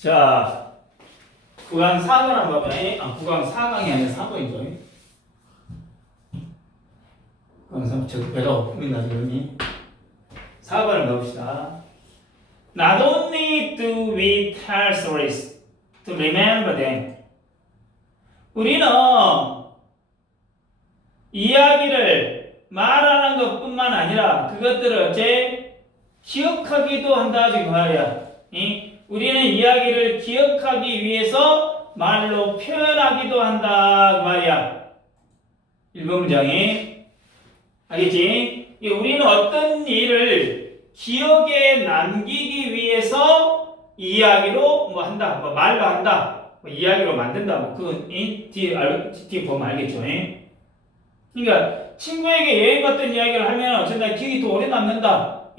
자, 구강 4번 한번 봐봐요. 구강 4강이 아니라 4번이죠. 구강 3, 저 배가 고민나 지금. 4번을 봐봅시다. Not only do we tell stories to remember them. 우리는 이야기를 말하는 것뿐만 아니라 그것들을 어째 기억하기도 한다 지금 말이야. 우리는 이야기를 기억하기 위해서 말로 표현하기도 한다 그 말이야. 1번 문장이 알겠지? 우리는 어떤 일을 기억에 남기기 위해서 이야기로 뭐 한다, 뭐 말로 한다, 뭐 이야기로 만든다. 뭐 그건 뒤에 보면 알겠죠? 그러니까 친구에게 여행 갔던 이야기를 하면 어쩐다 기억이 더 오래 남는다.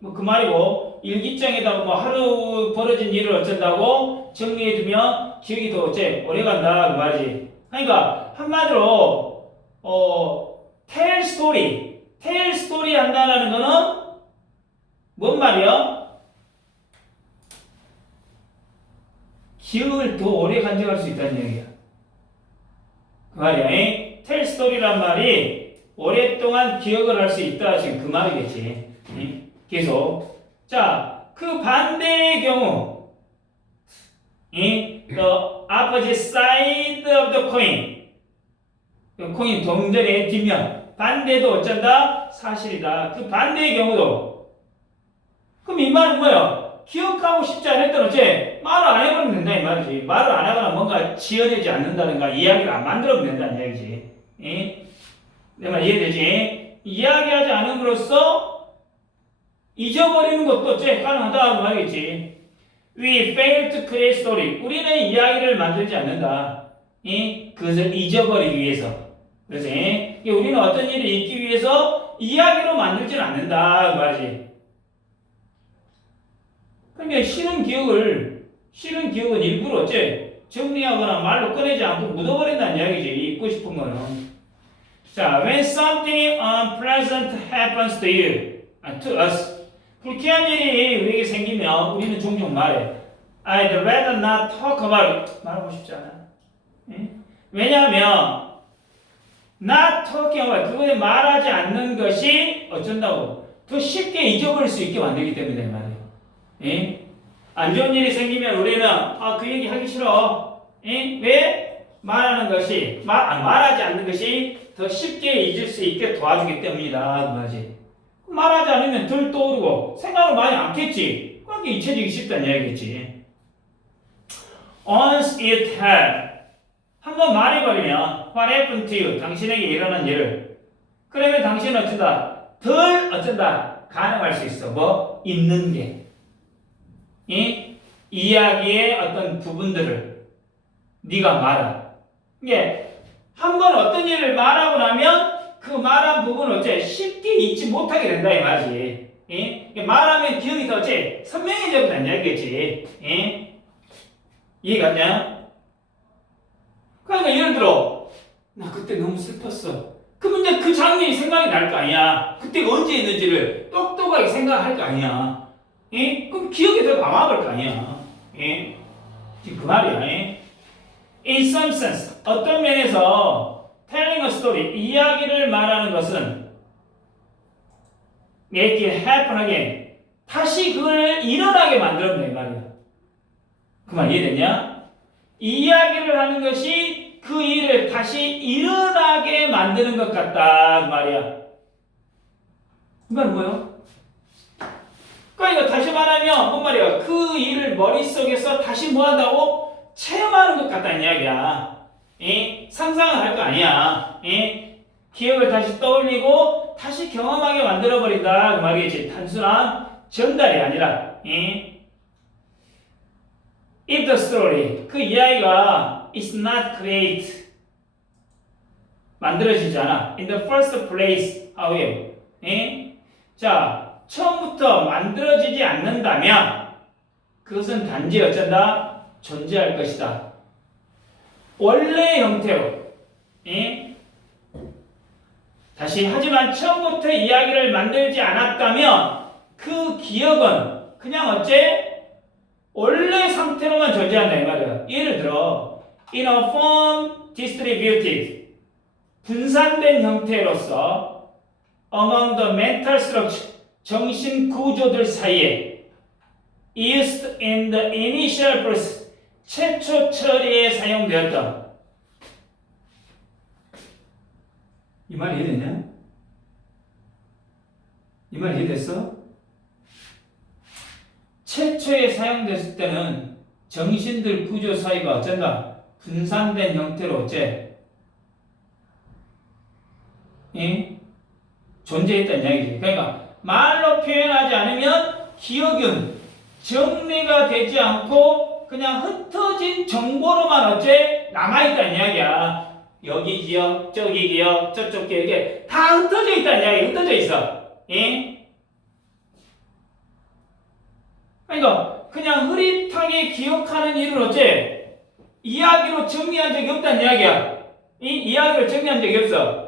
뭐 그 말이고 일기장에다가 뭐 하루 벌어진 일을 어쩐다고 정리해두면 기억이 더 어째 오래 간다 그 말이지. 그러니까 한마디로 tell story 한다라는 거는 뭔 말이야? 기억을 더 오래 간직할 수 있다는 얘기야. 그 말이야. tell story란 말이 오랫동안 기억을 할 수 있다 지금 그 말이겠지. 계속. 자, 그 반대의 경우, the opposite side of the coin. 그 코인 동전의 뒷면. 반대도 어쩐다? 사실이다. 그 반대의 경우도. 그럼 이 말은 뭐야? 기억하고 싶지 않았던 어째 말을 안 해버리면 된다 이 말이지. 말을 안 하거나 뭔가 지어내지 않는다든가 이야기를 안 만들어도 된다는 얘기지. 내 말 이해되지? 이야기하지 않음으로써 잊어버리는 것도 어째 가능하다 그 말이겠지. We fail to create story. 우리는 이야기를 만들지 않는다. 그것을 잊어버리기 위해서. 그래서 우리는 어떤 일을 잊기 위해서 이야기로 만들지는 않는다 그 말이지. 그러니까 싫은 기억은 일부러 어째 정리하거나 말로 꺼내지 않고 묻어버린다는 이야기지. 잊고 싶은 거는. 자, when something unpleasant happens to you, to us. 불쾌한 일이 우리에게 생기면 우리는 종종 말해. I'd rather not talk about it. 말하고 싶지 않아. 왜냐하면 not talking about it. 그거에 말하지 않는 것이 어쩐다고 더 쉽게 잊어버릴 수 있게 만들기 때문에 말이에요. 안 좋은 일이 생기면 우리는 그 얘기 하기 싫어. 왜? 말하는 것이 말하지 않는 것이 더 쉽게 잊을 수 있게 도와주기 때문이다 그 말이지. 말하지 않으면 덜 떠오르고 생각을 많이 않겠지. 그러니까 잊혀지기 쉽다는 이야기겠지. Once it had 한번 말해버리면 what happened to you 당신에게 일어난 일을 그러면 당신은 어쩐다 가능할 수 있어. 뭐? 잊는 게 이야기의 어떤 부분들을 네가 말아. 이게 한번 어떤 일을 말하고 나면 그 말한 부분을 어째 쉽게 잊지 못하게 된다 이 말이지. 말하면 기억이 더 어째 선명해져 버린다는 이야기겠지. 이해갔냐? 그러니까 예를 들어 나 그때 너무 슬펐어. 그럼 이제 그 장면이 생각이 날 거 아니야. 그때가 언제 있는지를 똑똑하게 생각할 거 아니야. 그럼 기억이 더 남아볼 거 아니야. 지금 그 말이야. In some sense 어떤 면에서 telling a story, 이야기를 말하는 것은 make it happen again. 다시 그걸 일어나게 만들었네 이 말이야. 그 말 이해됐냐? 이야기를 하는 것이 그 일을 다시 일어나게 만드는 것 같다 그 말이야. 그 말은 뭐예요? 그러니까 다시 말하면 뭔 말이야? 그 일을 머릿속에서 다시 뭐 한다고? 체험하는 것 같다는 이야기야. 상상을 할 거 아니야. 기억을 다시 떠올리고 다시 경험하게 만들어버린다 그 말이겠지. 단순한 전달이 아니라. If the story 그 이야기가 is not created 만들어지지 않아. In the first place, however. 자, 처음부터 만들어지지 않는다면 그것은 단지 어쩐다? 존재할 것이다. 원래 형태로. 다시 하지만 처음부터 이야기를 만들지 않았다면 그 기억은 그냥 어째 원래 상태로만 존재한다 이 말이야. 예를 들어 in a form distributed 분산된 형태로서 among the mental structure 정신 구조들 사이에 used in the initial process 최초 처리에 사용되었다. 이 말 이해되냐? 이 말 이해됐어? 최초에 사용됐을 때는 정신들 구조 사이가 어쩐다? 분산된 형태로 어째? 존재했다는 이야기지. 그러니까 말로 표현하지 않으면 기억은 정리가 되지 않고 그냥 흩어진 정보로만 어째 남아있다는 이야기야. 여기 기억, 저기 기억, 저쪽 기억, 이게 다 흩어져 있다는 이야기. 흩어져 있어. 그러니까 그냥 흐릿하게 기억하는 일을 어째 이야기로 정리한 적이 없다는 이야기야. 이 이야기로 정리한 적이 없어.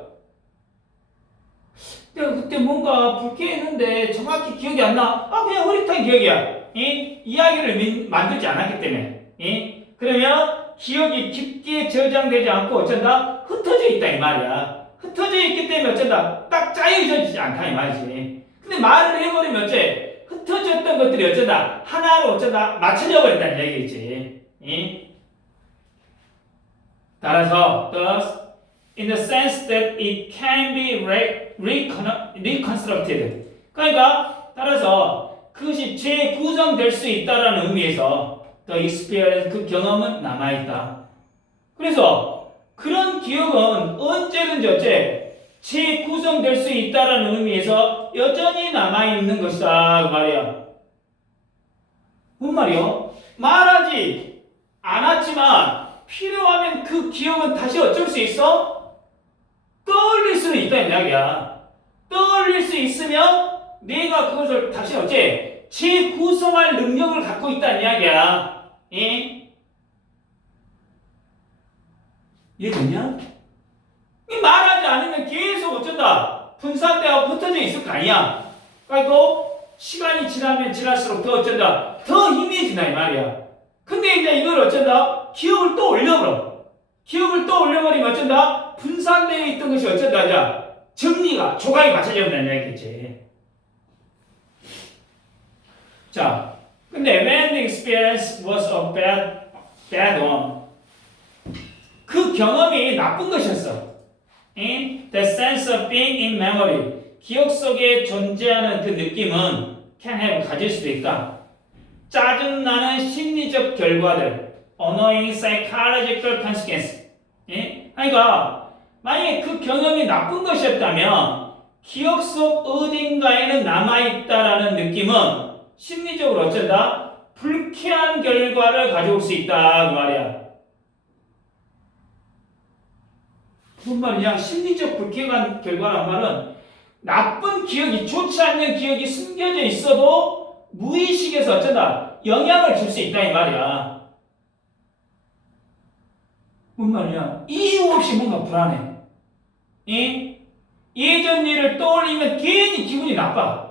내가 그때 뭔가 불쾌했는데 정확히 기억이 안 나. 그냥 흐릿한 기억이야. 이야기를 만들지 않았기 때문에. 그러면 기억이 깊게 저장되지 않고 어쩐다? 흩어져 있다 이 말이야. 흩어져 있기 때문에 어쩐다? 딱 짜여지지 않다 이 말이지. 근데 말을 해버리면 어째? 흩어졌던 것들이 어쩐다? 하나로 어쩐다? 맞춰져 버린다는 얘기겠지. 따라서 thus in the sense that it can be reconstructed. 그러니까 따라서 그것이 재구성될 수 있다라는 의미에서 the experience 그 경험은 남아있다. 그래서 그런 기억은 언제든지 어째 재구성될 수 있다라는 의미에서 여전히 남아있는 것이다 그 말이야. 뭔 말이야? 말하지 않았지만 필요하면 그 기억은 다시 어쩔 수 있어? 떠올릴 수는 있다는 이야기야. 떠올릴 수 있으면 내가 그것을 다시 어째 재구성할 능력을 갖고 있다는 이야기야. 이해됐냐? 말하지 않으면 계속 어쩐다? 분산되어 흩어져 있을 거 아니야. 그러니까 시간이 지나면 지날수록 더 어쩐다? 더 희미해진다 이 말이야. 근데 이제 이걸 어쩐다? 기억을 또 올려버려. 기억을 또 올려버리면 어쩐다? 분산되어 있던 것이 어쩐다? 이제 정리가, 조각이 맞춰져 온다는 얘기겠지. 자, 근데 when the experience was a bad one, 그 경험이 나쁜 것이었어. The sense of being in memory, 기억 속에 존재하는 그 느낌은 can have, 가질 수도 있다. 짜증나는 심리적 결과들, annoying psychological consequence. 그러니까 만약에 그 경험이 나쁜 것이었다면 기억 속 어딘가에는 남아있다라는 느낌은 심리적으로 어쩐다? 불쾌한 결과를 가져올 수 있다 그 말이야. 무슨 말이냐? 심리적 불쾌한 결과란 말은 나쁜 기억이, 좋지 않는 기억이 숨겨져 있어도 무의식에서 어쩐다? 영향을 줄 수 있다 이 말이야. 뭔 말이야? 이유 없이 뭔가 불안해. 예전 일을 떠올리면 괜히 기분이 나빠.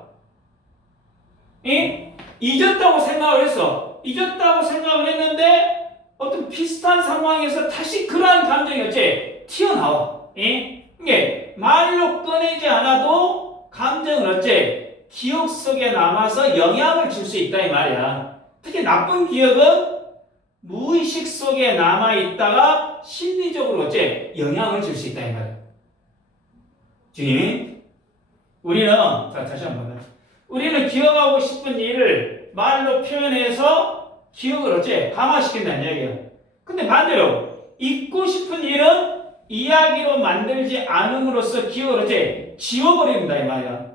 잊었다고 생각을 했어. 잊었다고 생각을 했는데 어떤 비슷한 상황에서 다시 그러한 감정이 어째 튀어나와. 이게 말로 꺼내지 않아도 감정을 어째 기억 속에 남아서 영향을 줄 수 있다 이 말이야. 특히 나쁜 기억은 무의식 속에 남아있다가 심리적으로 어째 영향을 줄 수 있다 이 말이야. 지금 우리는, 자, 다시 한번 봐요. 우리는 기억하고 싶은 일을 말로 표현해서 기억을 어째 강화시킨다는 이야기야. 근데 반대로 잊고 싶은 일은 이야기로 만들지 않음으로써 기억을 어째 지워버린다 이 말이야.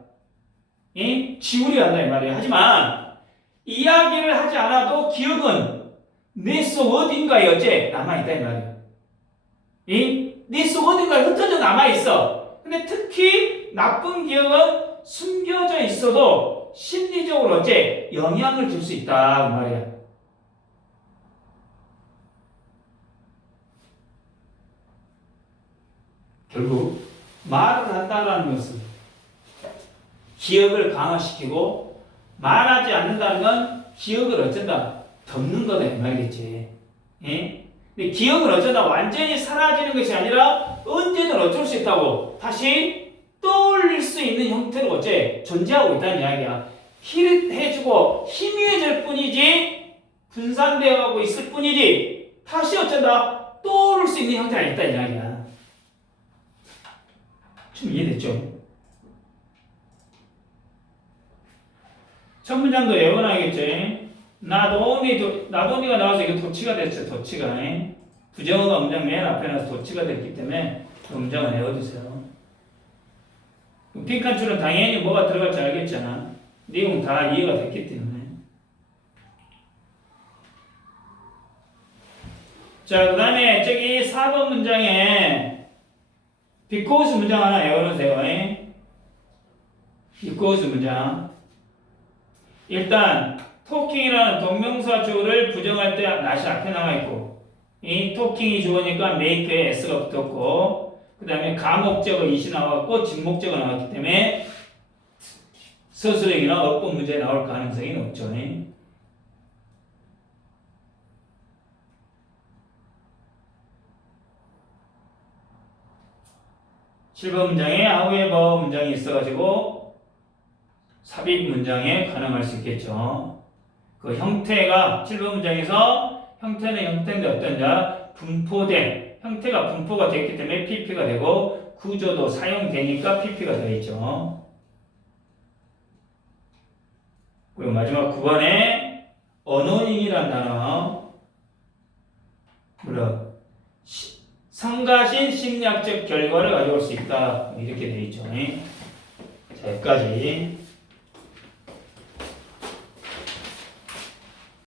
지우려 한다 이 말이야. 하지만 이야기를 하지 않아도 기억은 뇌 속 어딘가에 어째 남아있다 이 말이야. 뇌 속 어딘가에 흩어져 남아있어. 근데 특히 나쁜 기억은 숨겨져 있어도 심리적으로 어째 영향을 줄 수 있다 그 말이야. 결국 말을 한다는 것은 기억을 강화시키고 말하지 않는다는 건 기억을 어쩐다? 덮는 거다 이 말이겠지. 예? 근데 기억은 어쩌다 완전히 사라지는 것이 아니라 언제든 어쩔 수 있다고 다시 떠올릴 수 있는 형태로 어째 존재하고 있다는 이야기야. 해주고 희미해질 뿐이지 분산되어 가고 있을 뿐이지 다시 어쩐다 떠오를 수 있는 형태가 있다는 이야기야. 좀 이해됐죠? 첫 문장도 예언하겠지. 나도니가 나와서 이거 도치가 됐죠. 도치가. 부정어가 문장 맨 앞에 나와서 도치가 됐기 때문에 그 문장을 외워두세요. 핑크한 줄은 당연히 뭐가 들어갈지 알겠잖아. 내용 다 이해가 됐기 때문에. 자, 그 다음에 저기 4번 문장에 because 문장 하나 외워놓으세요. because 문장. 일단 talking이라는 동명사 주어를 부정할 때 not이 앞에 나와있고 이 talking이 주어니까 make에 s가 붙었고 그 다음에 가목적어 it이 나왔고 직목적어 나왔기 때문에 서술형이나 어법 문제에 나올 가능성이 높죠. 7번 문장에 however 문장이 있어가지고 삽입 문장에 가능할 수 있겠죠. 그 형태가 7번 문장에서 형태는 형태인데 어떤자 분포된 형태가 분포가 됐기 때문에 pp가 되고 구조도 사용되니까 pp가 되어 있죠. 그리고 마지막 9번에 언어인이란 단어 뭐라 성가신 심리학적 결과를 가져올 수 있다 이렇게 되어 있죠. 자, 여기까지.